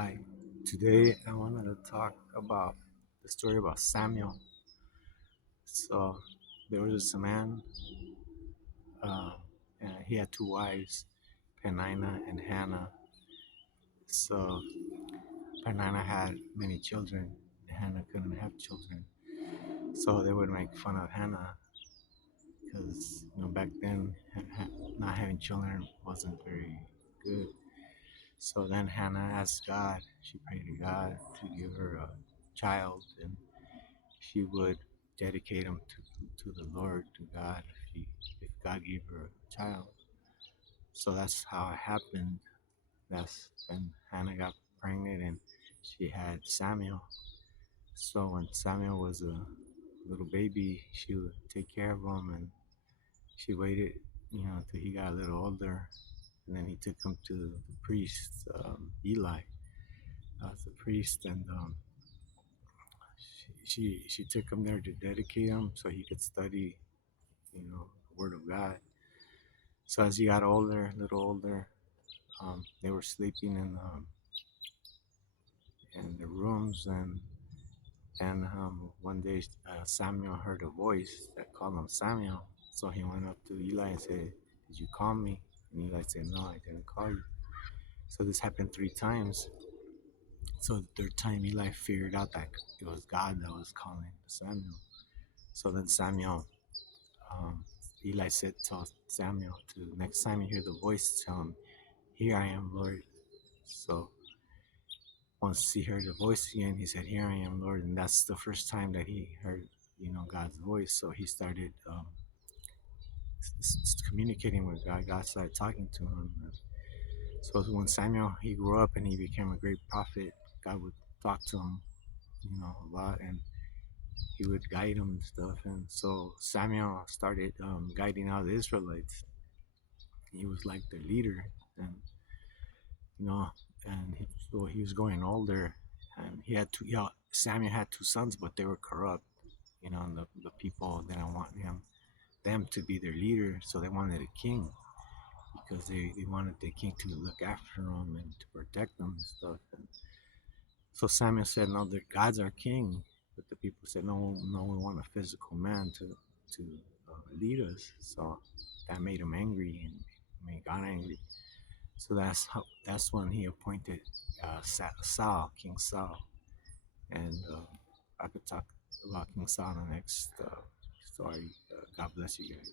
Hi, today I wanted to talk about the story about Samuel. So there was this man, uh, and he had two wives, Penina and Hannah. So Penina had many children, and Hannah couldn't have children. So they would make fun of Hannah because back then not having children wasn't very good. So then Hannah asked God. She prayed to God to give her a child, and she would dedicate him to the Lord, to God, if God gave her a child. So that's how it happened. That's when Hannah got pregnant and she had Samuel. So when Samuel was a little baby, she would take care of him, and she waited, till he got a little older, and then he took him to the priest, Eli, as the priest, and she took him there to dedicate him so he could study, the Word of God. So as he got older, a little older, they were sleeping in the rooms, and one day Samuel heard a voice that called him Samuel. So he went up to Eli and said, "Did you call me?" And Eli said, "No, I didn't call you." So this happened three times. So the third time, Eli figured out that it was God that was calling Samuel. So then um, Eli said to Samuel, "To next time you hear the voice, tell him, 'Here I am, Lord.'" So once he heard the voice again, he said, "Here I am, Lord." And that's the first time that he heard, God's voice. So he started communicating with God. God started talking to him. So when Samuel, he grew up and he became a great prophet, God would talk to him, a lot, and he would guide him and stuff. And so Samuel started guiding out the Israelites. He was like their leader, and you know, and so he was going older, and he had two. Samuel had two sons, but they were corrupt. And the people didn't want them to be their leader, so they wanted a king because they wanted the king to look after them and to protect them and stuff. And so Samuel said, "No, God's our king," but the people said, "No, no, we want a physical man to lead us." So that made him angry and made God angry. So that's when he appointed Saul, King Saul, and I could talk about King Saul in the next story. God bless you guys.